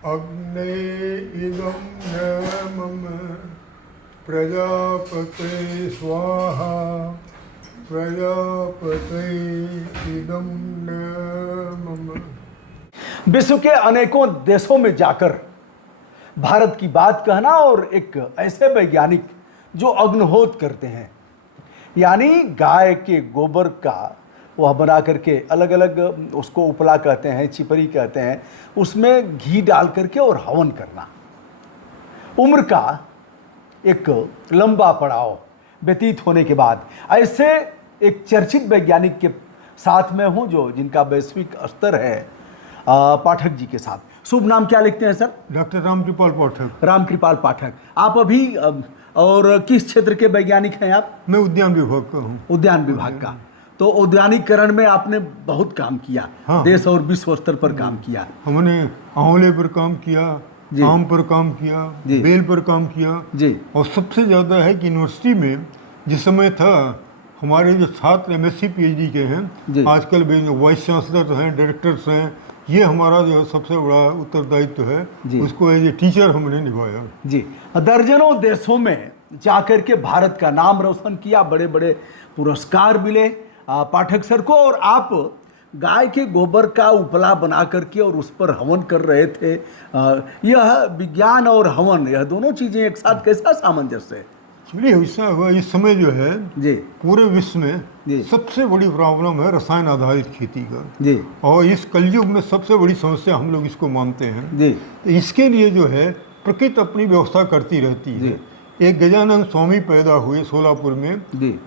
अग्ने इदं न मम प्रजापते स्वाहा प्रजापते इदं न मम। विश्व के अनेकों देशों में जाकर भारत की बात कहना और एक ऐसे वैज्ञानिक जो अग्निहोत्र करते हैं, यानी गाय के गोबर का वह बना करके अलग अलग उसको उपला कहते हैं, चिपरी कहते हैं, उसमें घी डाल करके और हवन करना। उम्र का एक लंबा पड़ाव व्यतीत होने के बाद ऐसे एक चर्चित वैज्ञानिक के साथ में हूँ जो जिनका वैश्विक स्तर है, पाठक जी के साथ। शुभ नाम क्या लिखते हैं सर? डॉक्टर रामकृपाल पाठक। रामकृपाल पाठक। आप अभी और किस क्षेत्र के वैज्ञानिक हैं आप? मैं उद्यान विभाग का हूँ। उद्यान विभाग का। तो उद्यानिकरण में आपने बहुत काम किया। हाँ। देश और विश्व स्तर पर काम किया। हमने आंवले पर काम किया, आम पर काम किया, बेल पर काम किया जी। और सबसे ज़्यादा है कि यूनिवर्सिटी में जिस समय था, हमारे जो छात्र MSc PhD के हैं, आजकल भी वाइस चांसलर हैं, डायरेक्टर्स हैं, ये हमारा जो सबसे बड़ा उत्तरदायित्व है, उसको एज ए टीचर हमने निभाया। जी। दर्जनों देशों में जाकर के भारत का नाम रोशन किया, बड़े बड़े पुरस्कार मिले पाठक सर को। और आप गाय के गोबर का उपला बना करके और उस पर हवन कर रहे थे। यह विज्ञान और हवन, यह दोनों चीजें एक साथ कैसा सामंजस्य है? चलिए, ऐसा हुआ इस समय जो है जी पूरे विश्व में सबसे बड़ी प्रॉब्लम है रसायन आधारित खेती का। जी। और इस कलयुग में सबसे बड़ी समस्या हम लोग इसको मानते हैं। जी। तो इसके लिए जो है प्रकृति अपनी व्यवस्था करती रहती है। एक गजानंद स्वामी पैदा हुए सोलापुर में,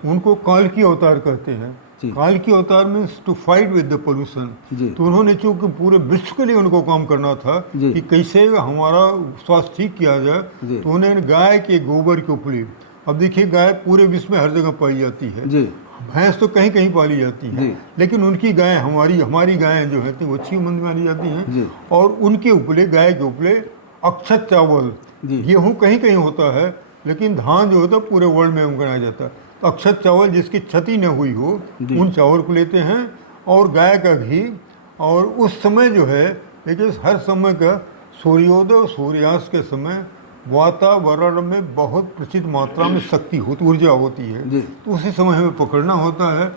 उनको काल की अवतार कहते हैं। काल की अवतार means to fight with the pollution. तो उन्होंने चूंकि पूरे विश्व के लिए उनको काम करना था कि कैसे हमारा स्वास्थ्य ठीक किया जाए, तो उन्होंने गाय के गोबर के उपले। अब देखिए, गाय पूरे विश्व में हर जगह पाई जाती है, भैंस तो कहीं कहीं पाली जाती है, लेकिन उनकी गाय हमारी गायें जो है वो अच्छी मंद मानी जाती हैं। और उनके उपले, गाय के उपले, अक्षत चावल, गेहूँ कहीं कहीं होता है, लेकिन धान जो होता है पूरे वर्ल्ड में बनाया जाता है। तो अक्षत चावल जिसकी क्षति न हुई हो, उन चावल को लेते हैं, और गाय का घी। और उस समय जो है, देखिए, हर समय का सूर्योदय और सूर्यास्त के समय वातावरण में बहुत प्रचुर मात्रा में शक्ति होती, ऊर्जा होती है, तो उसी समय हमें पकड़ना होता है।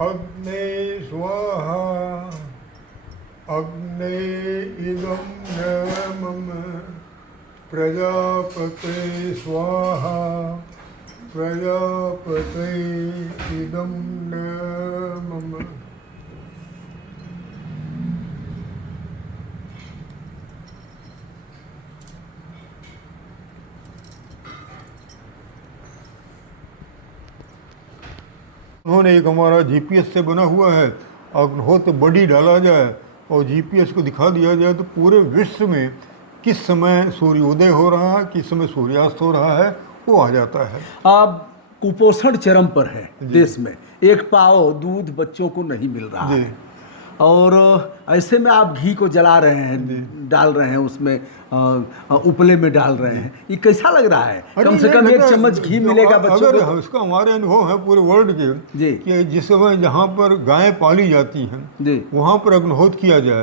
अग्ने स्वाहा अग्ने इदं न मम प्रजापते स्वाहा प्रजापते इदं न मम। उन्होंने एक हमारा GPS से बना हुआ है, अग्निहोत्र बॉडी डाला जाए और GPS को दिखा दिया जाए, तो पूरे विश्व में किस समय सूर्योदय हो रहा है, किस समय सूर्यास्त हो रहा है, वो आ जाता है। अब कुपोषण चरम पर है देश में, एक पाव दूध बच्चों को नहीं मिल रहा है, और ऐसे में आप घी को जला रहे हैं, डाल रहे हैं उसमें, उपले में डाल रहे हैं। ये कैसा लग रहा है? कम से कम 1 चम्मच घी मिलेगा बच्चों को। इसका हमारे अनुभव है पूरे वर्ल्ड के कि जिस समय जहाँ पर गायें पाली जाती हैं वहाँ पर अग्निहोत्र किया जाए।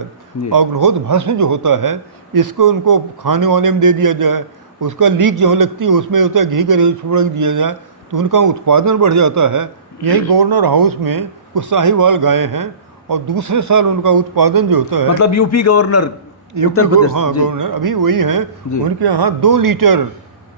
अग्निहोत्र भस्म जो होता है, इसको उनको खाने वाले में दे दिया जाए, उसका लीक जो लगती है उसमें होता है, घी का छिड़क दिया जाए, तो उनका उत्पादन बढ़ जाता है। यही गवर्नर हाउस में कुछ साहिवाल गायें हैं, और दूसरे साल उनका उत्पादन जो होता है, मतलब यूपी गवर्नर, उत्तर प्रदेश, हाँ गवर्नर अभी वही हैं, उनके यहाँ 2 लीटर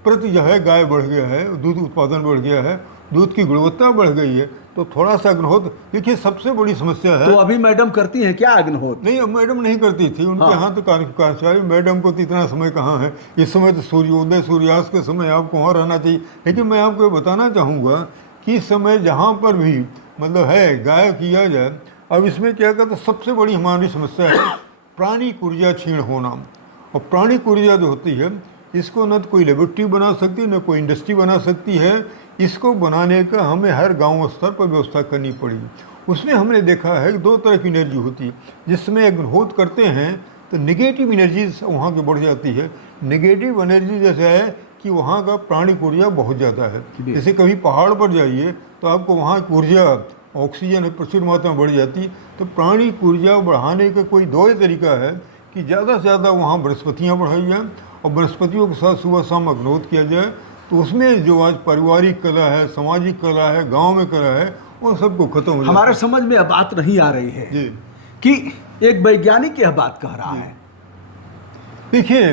प्रति जो है गाय बढ़ गया है, दूध उत्पादन बढ़ गया है, दूध की गुणवत्ता बढ़ गई है। तो थोड़ा सा अग्निहोत्र, देखिए, सबसे बड़ी समस्या है। तो अभी मैडम करती हैं क्या अग्निहोत्र? नहीं, अब मैडम नहीं करती थी, उनके यहाँ तो कर्मचारी, मैडम को तो इतना समय कहाँ है। इस समय तो सूर्योदय सूर्यास्त के समय आपको वहाँ रहना चाहिए। लेकिन मैं आपको बताना चाहूँगा कि इस समय जहाँ पर भी मतलब है गाय किया जाए, अब इसमें क्या कहते हैं, सबसे बड़ी हमारी समस्या है प्राणी ऊर्जा क्षीण होना। और प्राणी ऊर्जा जो होती है, इसको न तो कोई लेबोरेटरी बना सकती है, न कोई इंडस्ट्री बना सकती है। इसको बनाने का हमें हर गांव स्तर पर व्यवस्था करनी पड़ी। उसमें हमने देखा है कि 2 तरह की एनर्जी होती है, जिसमें अग्निहोत्र करते हैं तो निगेटिव एनर्जीज वहाँ की बढ़ जाती है। निगेटिव एनर्जी जैसे है कि वहाँ का प्राणिक ऊर्जा बहुत ज़्यादा है। जैसे कभी पहाड़ पर जाइए तो आपको वहाँ की ऊर्जा, ऑक्सीजन प्रचुर मात्रा में बढ़ जाती है। तो प्राणिक ऊर्जा बढ़ाने का कोई 2 ही तरीका है कि ज़्यादा से ज़्यादा वहाँ बृहस्पतियाँ बढ़ाई जाएँ और बृहस्पतियों के साथ सुबह शाम अग्निहोत्र किया जाए। तो उसमें जो आज पारिवारिक कला है, सामाजिक कला है, गांव में कला है, वो सबको खत्म हो जाता है। हमारे समझ में अब बात नहीं आ रही है जी कि एक वैज्ञानिक यह बात कह रहा है। देखिए,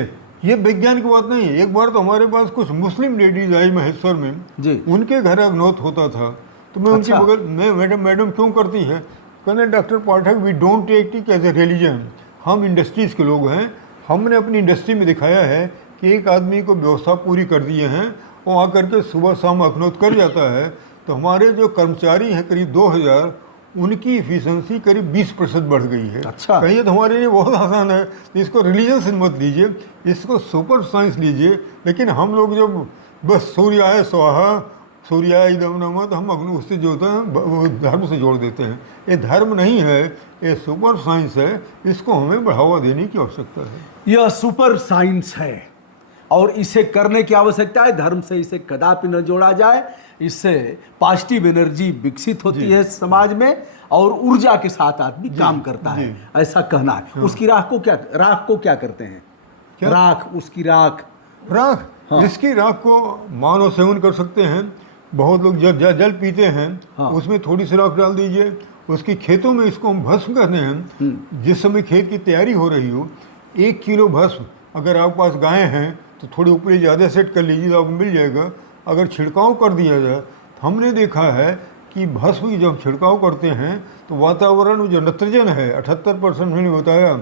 ये वैज्ञानिक बात नहीं है। एक बार तो हमारे पास कुछ मुस्लिम लेडीज आई महेश्वर में जी। उनके घर अग्निहोत्र होता था, तो मैं उनके बगल में, मैडम क्यों करती है? कहने doctor Pathak, we don't take it as a religion. हम इंडस्ट्रीज के लोग हैं, हमने अपनी इंडस्ट्री में दिखाया है कि एक आदमी को व्यवस्था पूरी कर दिए हैं और आकर के सुबह शाम अग्निहोत्र कर जाता है। तो हमारे जो कर्मचारी हैं करीब 2000, उनकी इफिशेंसी करीब 20% बढ़ गई है। अच्छा। कहिए तो हमारे लिए बहुत आसान है। इसको रिलीजन से मत लीजिए, इसको सुपर साइंस लीजिए। लेकिन हम लोग जब बस सूर्याय स्वाहा, सूर्याय इदम नमः, तो हम अग्नि उससे जो होता है वो धर्म से जोड़ देते हैं। ये धर्म नहीं है, ये सुपर साइंस है। इसको हमें बढ़ावा देने की आवश्यकता है। यह सुपर साइंस है और इसे करने की आवश्यकता है। धर्म से इसे कदापि न जोड़ा जाए। इससे पॉजिटिव एनर्जी विकसित होती है समाज में और ऊर्जा के साथ आदमी काम करता है, ऐसा कहना है। उसकी राख को क्या करते हैं? राख, उसकी राख इसकी राख को मानव सेवन कर सकते हैं। बहुत लोग जल पीते हैं, उसमें थोड़ी सी राख डाल दीजिए। उसकी खेतों में इसको हम भस्म कहते हैं। जिस समय खेत की तैयारी हो रही हो, 1 किलो भस्म, अगर आपके पास गाय हैं तो थोड़ी ऊपरी ज़्यादा सेट कर लीजिए तो आपको मिल जाएगा। अगर छिड़काव कर दिया जाए तो हमने देखा है कि भस्म की जब छिड़काव करते हैं तो वातावरण में जो नाइट्रोजन है 78% मैंने बताया,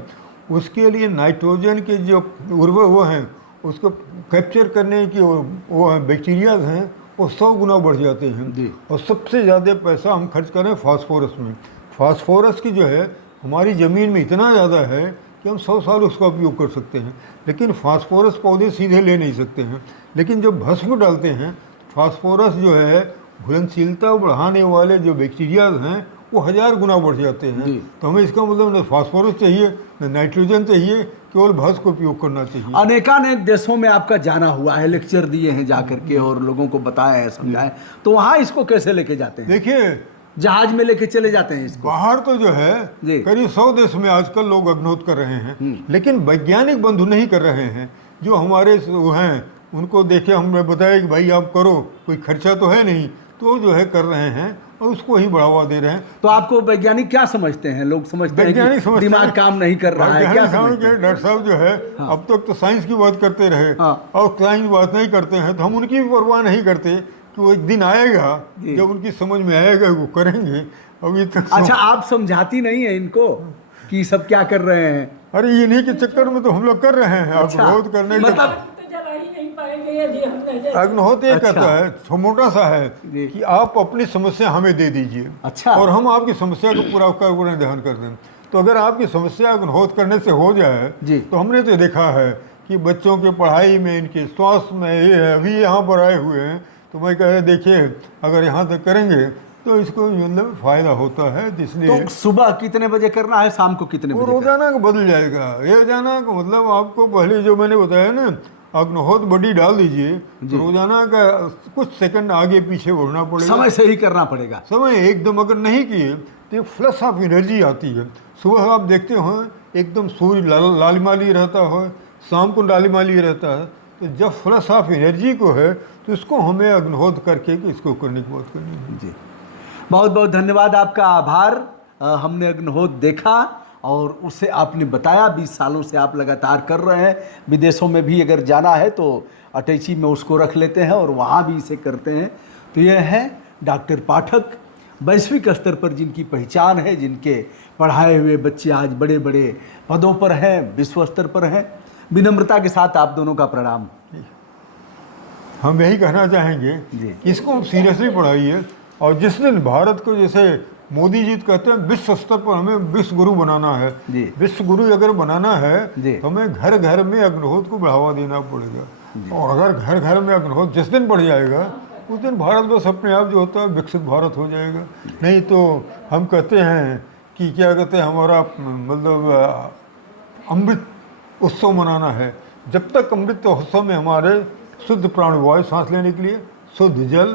उसके लिए नाइट्रोजन के जो उर्वर वो हैं उसको कैप्चर करने की वो बैक्टीरियाज हैं, वो 100 गुना बढ़ जाते हैं। और सबसे ज़्यादा पैसा हम खर्च करें फास्फोरस में। फास्फोरस की जो है हमारी ज़मीन में इतना ज़्यादा है कि हम 100 साल उसका उपयोग कर सकते हैं। लेकिन फास्फोरस पौधे सीधे ले नहीं सकते हैं। लेकिन जब भस्म डालते हैं, फास्फोरस जो है घुलनशीलता बढ़ाने वाले जो बैक्टीरियाज हैं वो 1000 गुना बढ़ जाते हैं। तो हमें इसका मतलब न फास्फोरस चाहिए न नाइट्रोजन चाहिए, केवल भस्म को उपयोग करना चाहिए। अनेकानेक देशों में आपका जाना हुआ है, लेक्चर दिए हैं जाकर के और लोगों को बताया है, समझाया। तो वहाँ इसको कैसे लेके जाते हैं? देखिए, जहाज में लेके चले जाते हैं इसको। बाहर तो जो है करीब 100 देश में आजकल लोग अग्निहोत्र कर रहे हैं, लेकिन वैज्ञानिक बंधु नहीं कर रहे हैं। जो हमारे वो हैं उनको देखे हमने बताया कि भाई आप करो, कोई खर्चा तो है नहीं, तो जो है कर रहे हैं और उसको ही बढ़ावा दे रहे हैं। तो आपको वैज्ञानिक क्या समझते हैं? लोग समझते हैं कि दिमाग काम नहीं कर रहा है, क्या समझते हैं? डॉक्टर साहब जो है अब तक तो साइंस की बात करते रहे और साइंस बात नहीं करते हैं, तो हम उनकी भी परवाह नहीं करते कि वो एक दिन आएगा जब उनकी समझ में आएगा वो करेंगे। अभी तक अच्छा, आप समझाती नहीं है इनको कि सब क्या कर रहे हैं? अरे इन्हीं के चक्कर में तो हम लोग कर रहे हैं। अग्निहोत्र करने मतलब अग्निहोत्र ये कहता है, मोटा सा है कि आप अपनी समस्या हमें दे दीजिए। अच्छा। और हम आपकी समस्या को पूरा कर ध्यान कर दें। तो अगर आपकी समस्या अग्निहोत्र करने से हो जाए तो हमने तो देखा है कि बच्चों की पढ़ाई में, इनके स्वास्थ्य में, ये है अभी यहाँ पर आए हुए हैं, तो मैं कह देखिए अगर यहाँ तक करेंगे तो इसको मतलब फायदा होता है। इसलिए तो सुबह कितने बजे करना है, शाम को कितने बजे? रोजाना का बदल जाएगा। रोजाना का मतलब आपको पहले जो मैंने बताया ना, अग्निहोत्र बड़ी डाल दीजिए, रोजाना का कुछ सेकंड आगे पीछे बढ़ना पड़ेगा, समय से ही करना पड़ेगा। समय एकदम अगर नहीं किए तो एक फ्लश ऑफ एनर्जी आती है। सुबह आप देखते हो एकदम सूर्य लालिमाली रहता हो, शाम को लालिमाली रहता है। तो जब फ्लश ऑफ एनर्जी को है तो इसको हमें अग्निहोत्र करके इसको करने की बात करनी है। जी, बहुत बहुत धन्यवाद, आपका आभार। हमने अग्निहोत्र देखा और उससे आपने बताया। 20 सालों से आप लगातार कर रहे हैं। विदेशों में भी अगर जाना है तो अटैची में उसको रख लेते हैं और वहाँ भी इसे करते हैं। तो यह है डॉक्टर पाठक, वैश्विक स्तर पर जिनकी पहचान है, जिनके पढ़ाए हुए बच्चे आज बड़े बड़े पदों पर हैं, विश्व स्तर पर हैं। विनम्रता के साथ आप दोनों का प्रणाम। हम यही कहना चाहेंगे कि इसको सीरियसली पढ़ाइए। और जिस दिन भारत को, जैसे मोदी जी कहते हैं, विश्व स्तर पर हमें विश्व गुरु बनाना है, विश्व गुरु अगर बनाना है तो हमें घर घर में अग्निहोत्र को बढ़ावा देना पड़ेगा। और अगर घर घर में अग्निहोत्र जिस दिन बढ़ जाएगा उस दिन भारत बस अपने आप जो होता है विकसित भारत हो जाएगा। नहीं तो हम कहते हैं कि क्या कहते हैं, हमारा मतलब अमृत उत्सव मनाना है। जब तक अमृत उत्सव में हमारे शुद्ध प्राणवायु सांस लेने के लिए, शुद्ध जल,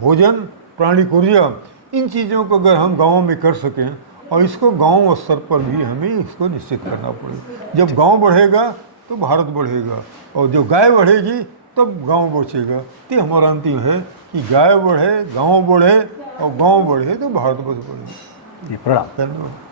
भोजन, प्राणिक ऊर्जा, इन चीज़ों को अगर हम गाँव में कर सकें, और इसको गांव स्तर पर भी हमें इसको निश्चित करना पड़ेगा। जब गांव बढ़ेगा तो भारत बढ़ेगा, और जब गाय बढ़ेगी तब गांव बचेगा। तो हमारा अंतिम है कि गाय बढ़े, गांव बढ़े, और गांव बढ़े तो भारत बढ़े। जी प्रणाम। धन्यवाद।